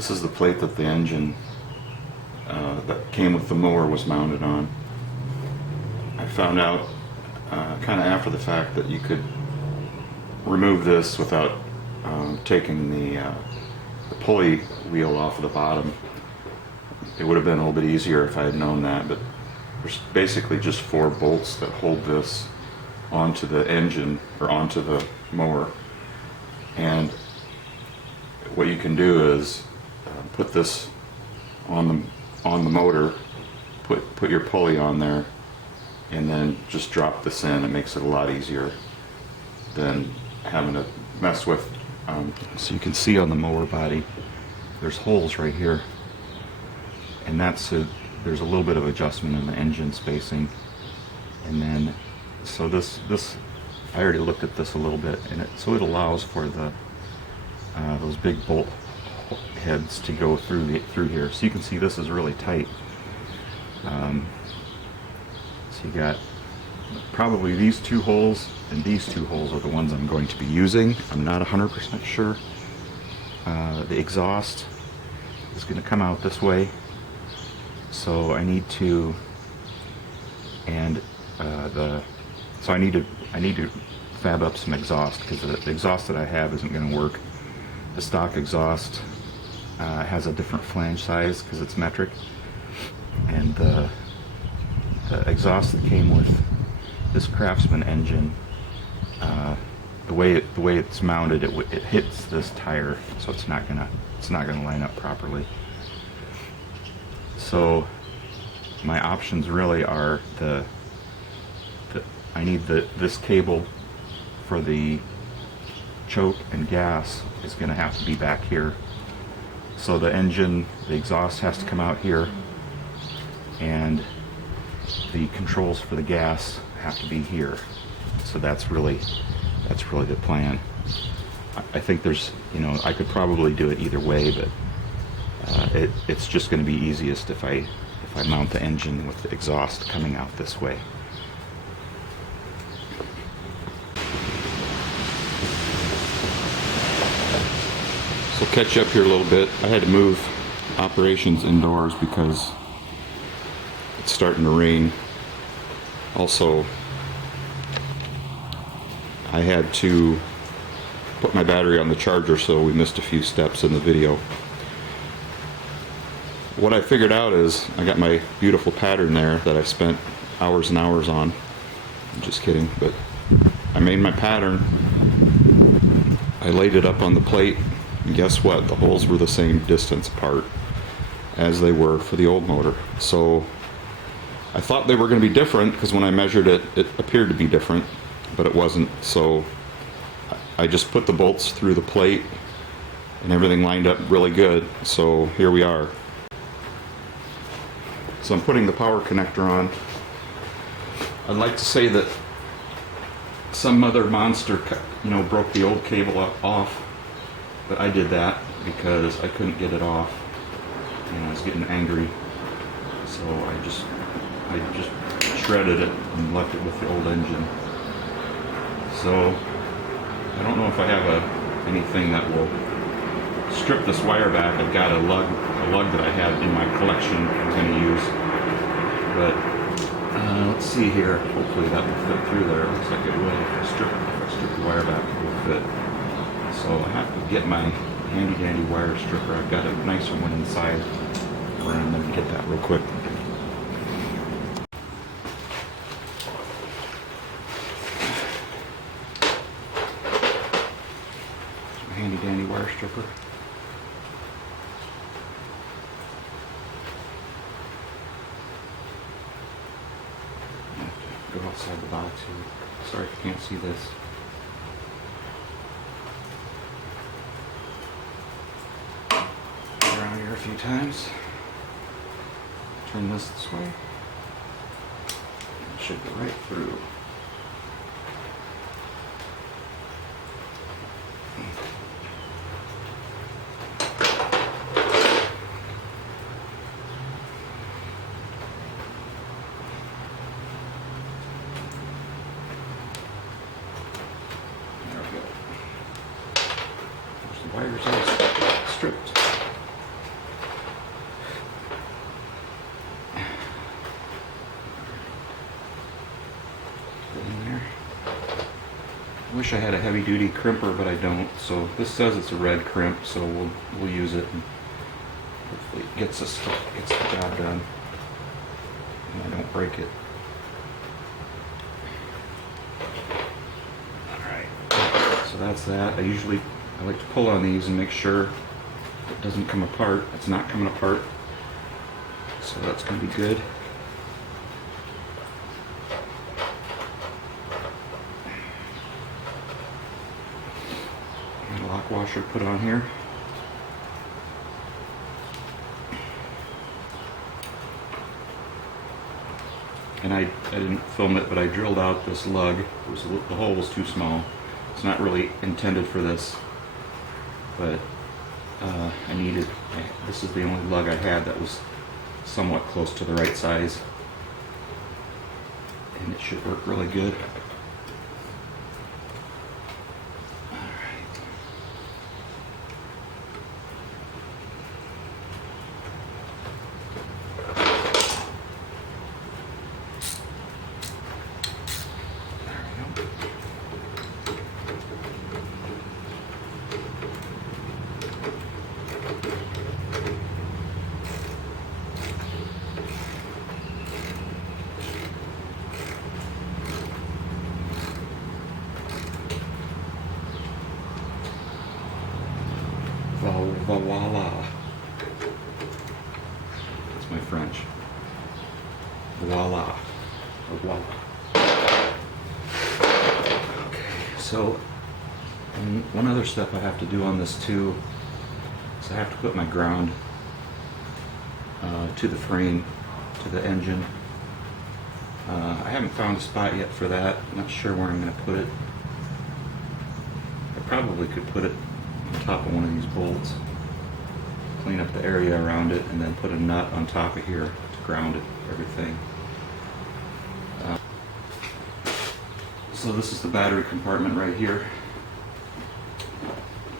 This is the plate that the engine that came with the mower was mounted on. I found out kind of after the fact that you could remove this without taking the pulley wheel off of the bottom. It would have been a little bit easier if I had known that, but there's basically just 4 bolts that hold this onto the engine or onto the mower. And what you can do is put this on the motor, put your pulley on there, and then just drop this in. It makes it a lot easier than having to mess with. So you can see on the mower body, there's holes right here, and there's a little bit of adjustment in the engine spacing. And then, so this I already looked at this a little bit, and so it allows for the those big bolt heads to go through here. So you can see this is really tight. So you got probably these 2 holes and these 2 holes are the ones I'm going to be using. I'm not 100% sure. The exhaust is going to come out this way, so I need to, and so I need to fab up some exhaust, because the exhaust that I have isn't going to work. The stock exhaust has a different flange size because it's metric, and the exhaust that came with this Craftsman engine, the way it's mounted, it hits this tire, so it's not gonna line up properly. So my options really are I need this cable for the choke and gas is going to have to be back here. So the exhaust has to come out here, and the controls for the gas have to be here. So that's really the plan. I think there's, I could probably do it either way, but it's just going to be easiest if I mount the engine with the exhaust coming out this way. So catch up here a little bit. I had to move operations indoors because it's starting to rain. Also, I had to put my battery on the charger, so we missed a few steps in the video. What I figured out is I got my beautiful pattern there that I spent hours and hours on. I'm just kidding, but I made my pattern. I laid it up on the plate, and guess what? The holes were the same distance apart as they were for the old motor. So I thought they were going to be different, because when I measured it, it appeared to be different, but it wasn't. So I just put the bolts through the plate and everything lined up really good. So here we are. So I'm putting the power connector on. I'd like to say that some other monster, broke the old cable off, but I did that because I couldn't get it off, and I was getting angry. So I just shredded it and left it with the old engine. So I don't know if I have anything that will strip this wire back. I've got a lug that I had in my collection I'm going to use, but let's see here. Hopefully that will fit through there. It looks like it will. If I strip the wire back, it will fit. So I have to get my handy dandy wire stripper. I've got a nicer one inside. I'm going to get that real quick. Handy dandy wire stripper. Go outside the box here. Sorry if you can't see this. Go around here a few times. Turn this way. It should go right through. Wires are stripped. wish I had a heavy duty crimper, but I don't. So this says it's a red crimp, so we'll use it and hopefully it gets the job done and I don't break it. Alright, so that's that. I like to pull on these and make sure it doesn't come apart. It's not coming apart, so that's going to be good. And a lock washer put on here. And I didn't film it, but I drilled out this lug. The hole was too small. It's not really intended for this, but this is the only lug I had that was somewhat close to the right size, and it should work really good. Voila. That's my French. Voila. Or voila. Okay, so one other step I have to do on this too is I have to put my ground to the frame, to the engine. I haven't found a spot yet for that. I'm not sure where I'm going to put it. I probably could put it on top of one of these bolts, clean up the area around it, and then put a nut on top of here to ground it, everything. So this is the battery compartment right here.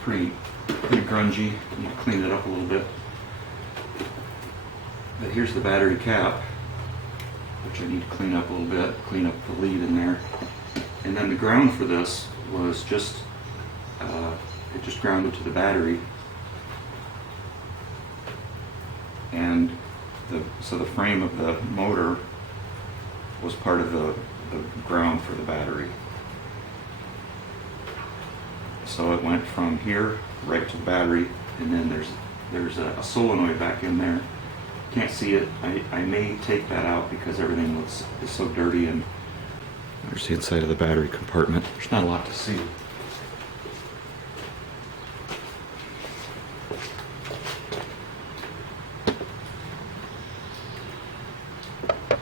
Pretty grungy. You need to clean it up a little bit. But here's the battery cap, which I need to clean up a little bit, clean up the lead in there. And then the ground for this was just, it just grounded to the battery. And so the frame of the motor was part of the ground for the battery. So it went from here right to the battery, and then there's a solenoid back in there. Can't see it. I may take that out because everything is so dirty. And there's the inside of the battery compartment. There's not a lot to see.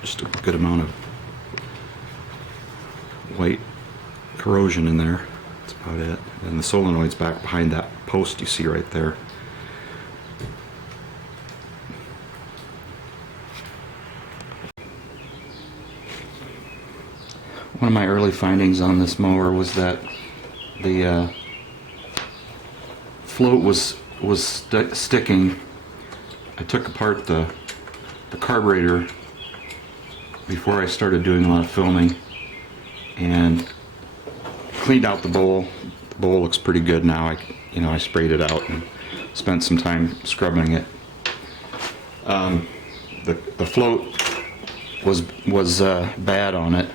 Just a good amount of white corrosion in there. That's about it. And the solenoid's back behind that post you see right there. One of my early findings on this mower was that the float was sticking. I took apart the carburetor before I started doing a lot of filming and cleaned out the bowl. The bowl looks pretty good now. I sprayed it out and spent some time scrubbing it. The float was bad on it.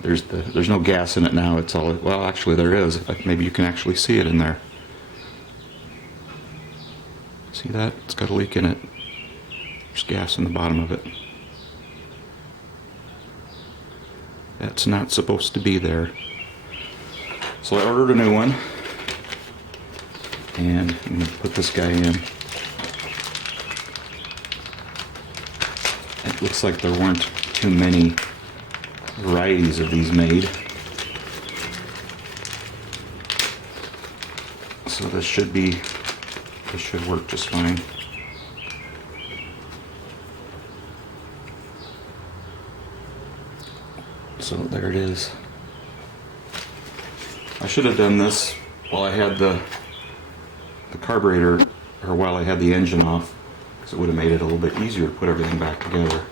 There's no gas in it now. It's all, well, actually there is. Maybe you can actually see it in there. See that? It's got a leak in it. There's gas in the bottom of it. That's not supposed to be there. So I ordered a new one, and I'm going to put this guy in. It looks like there weren't too many varieties of these made. So this should work just fine. So there it is. I should have done this while I had the carburetor, or while I had the engine off, because it would have made it a little bit easier to put everything back together.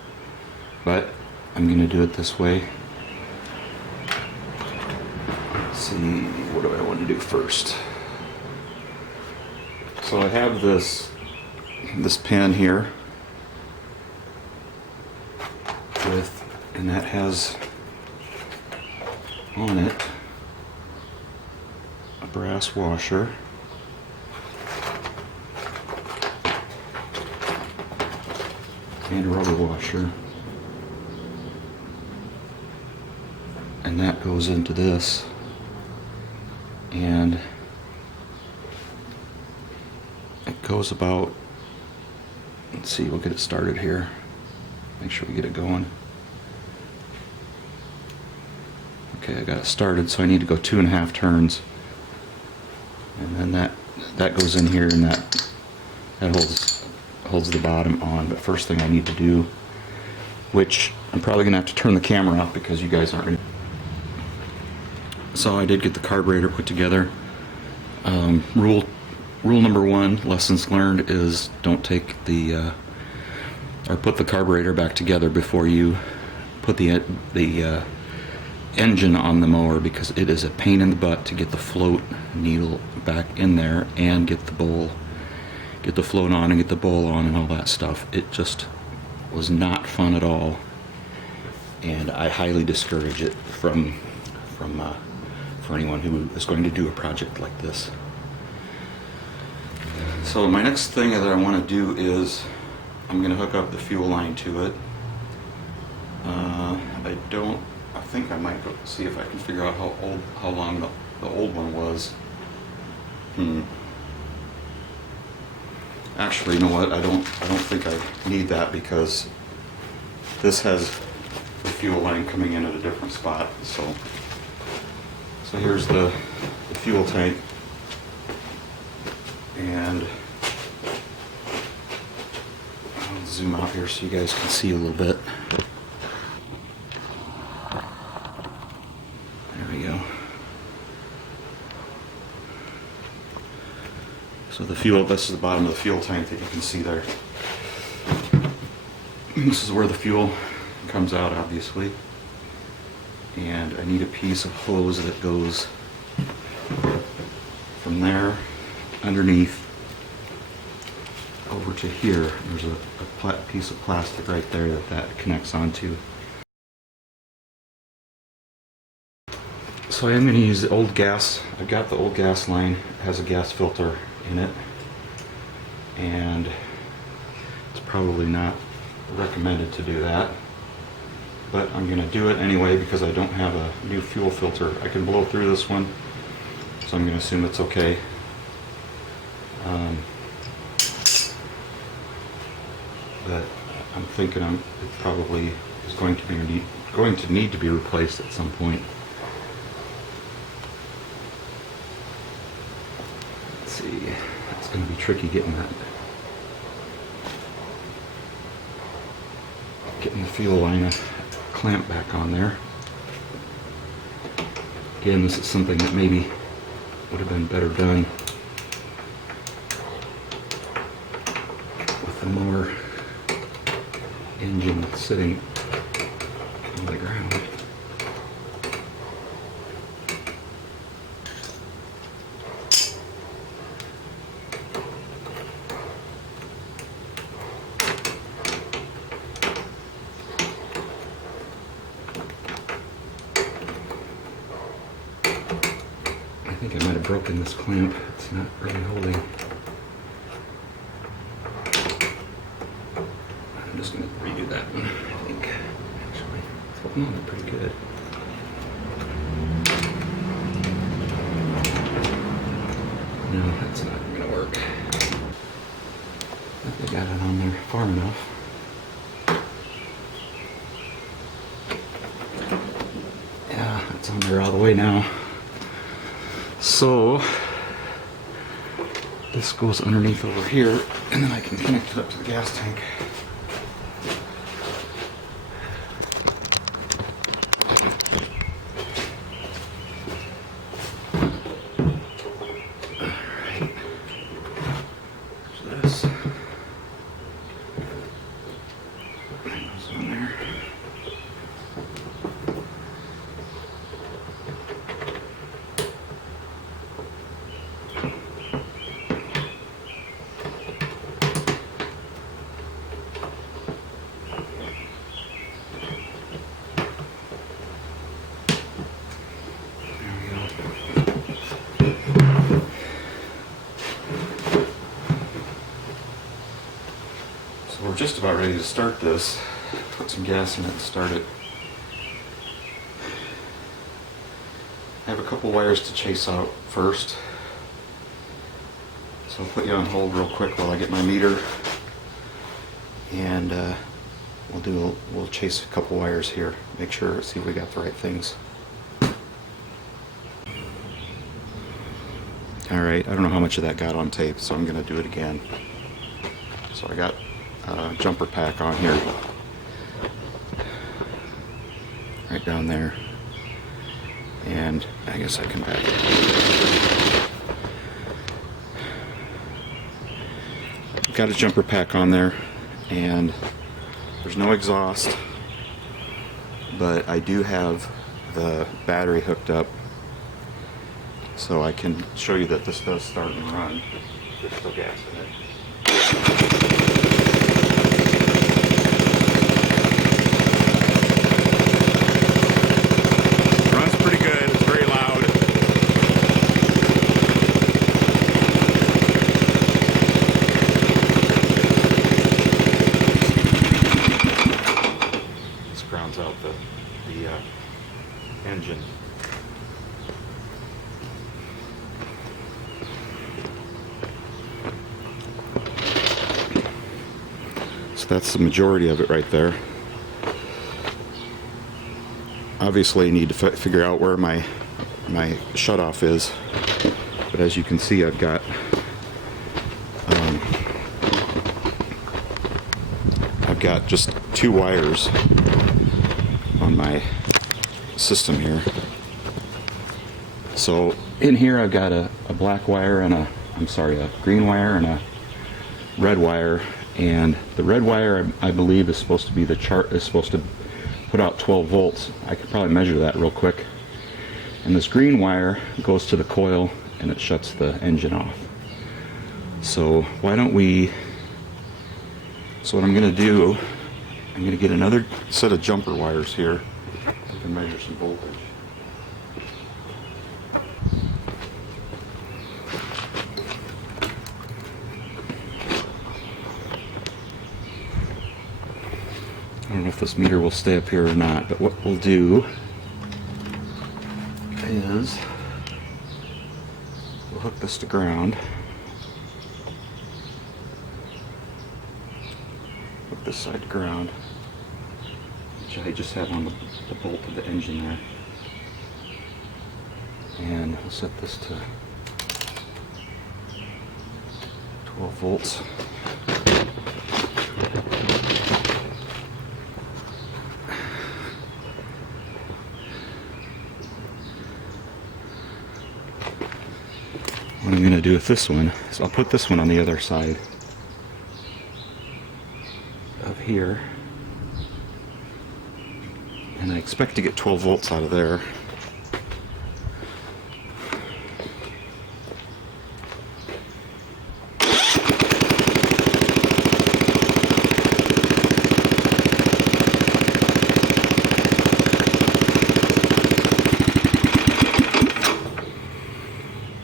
But I'm going to do it this way. Let's see. to do first. So I have this pin here and that has on it a brass washer, and a rubber washer, and that goes into this, and it goes about, let's see, we'll get it started here, make sure we get it going. Okay, I got it started, so I need to go 2.5 turns, and then that goes in here, and that holds the bottom on. But first thing I need to do, which I'm probably gonna have to turn the camera off because you guys aren't. So I did get the carburetor put together. Rule number 1, lessons learned, is don't take the or put the carburetor back together before you put the engine on the mower, because it is a pain in the butt to get the float needle back in there and get the float on and get the bowl on and all that stuff. It just was not fun at all, and I highly discourage it for anyone who is going to do a project like this. So my next thing that I want to do is I'm going to hook up the fuel line to it. I think I might go see if I can figure out how long the old one was. Actually, you know what? I don't think I need that, because this has the fuel line coming in at a different spot. So here's the fuel tank, and I'll zoom out here so you guys can see a little bit. There we go. So this is the bottom of the fuel tank that you can see there. This is where the fuel comes out, obviously. And I need a piece of hose that goes from there underneath over to here. There's a piece of plastic right there that connects onto. So I am going to use the old gas. I've got the old gas line. It has a gas filter in it, and it's probably not recommended to do that, but I'm going to do it anyway because I don't have a new fuel filter. I can blow through this one, so I'm going to assume it's okay. But I'm thinking it probably is going to need to be replaced at some point. Let's see, it's going to be tricky getting the fuel line clamp back on there. Again, this is something that maybe would have been better done with the mower engine sitting on the ground. I think I might have broken this clamp. It's not really holding. I'm just going to redo that one, I think. Actually, it's holding on pretty good. No, that's not going to work. I think I got it on there far enough. Yeah, it's on there all the way now. So this goes underneath over here, and then I can connect it up to the gas tank. Alright, so this goes on there. So we're just about ready to start this. Put some gas in it and start it. I have a couple wires to chase out first. So I'll put you on hold real quick while I get my meter. And we'll chase a couple wires here. Make sure, see if we got the right things. Alright, I don't know how much of that got on tape, so I'm going to do it again. So I got a jumper pack on here. Right down there. And I guess I can back it. Got a jumper pack on there, and there's no exhaust, but I do have the battery hooked up, so I can show you that this does start and run. There's still gas in it. Runs pretty good. It's very loud. This grounds out the engine. So that's the majority of it right there. Obviously, I need to figure out where my shutoff is, but as you can see, I've got just 2 wires on my system here. So in here, I've got a black wire and a green wire and a red wire. And the red wire, I believe, is supposed to be supposed to put out 12 volts. I could probably measure that real quick. And this green wire goes to the coil and it shuts the engine off. So why don't we, so what I'm going to do, I'm going to get another set of jumper wires here. I can measure some voltage. I don't know if this meter will stay up here or not, but what we'll do is we'll hook this to ground. Hook this side to ground, which I just have on the bolt of the engine there. And we'll set this to 12 volts. What I'm going to do with this one is I'll put this one on the other side of here, and I expect to get 12 volts out of there.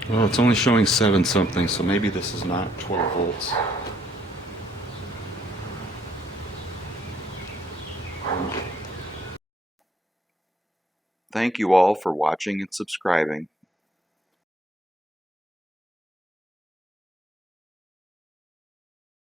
Well, it's only showing 7 something, so maybe this is not 12 volts. Thank you all for watching and subscribing.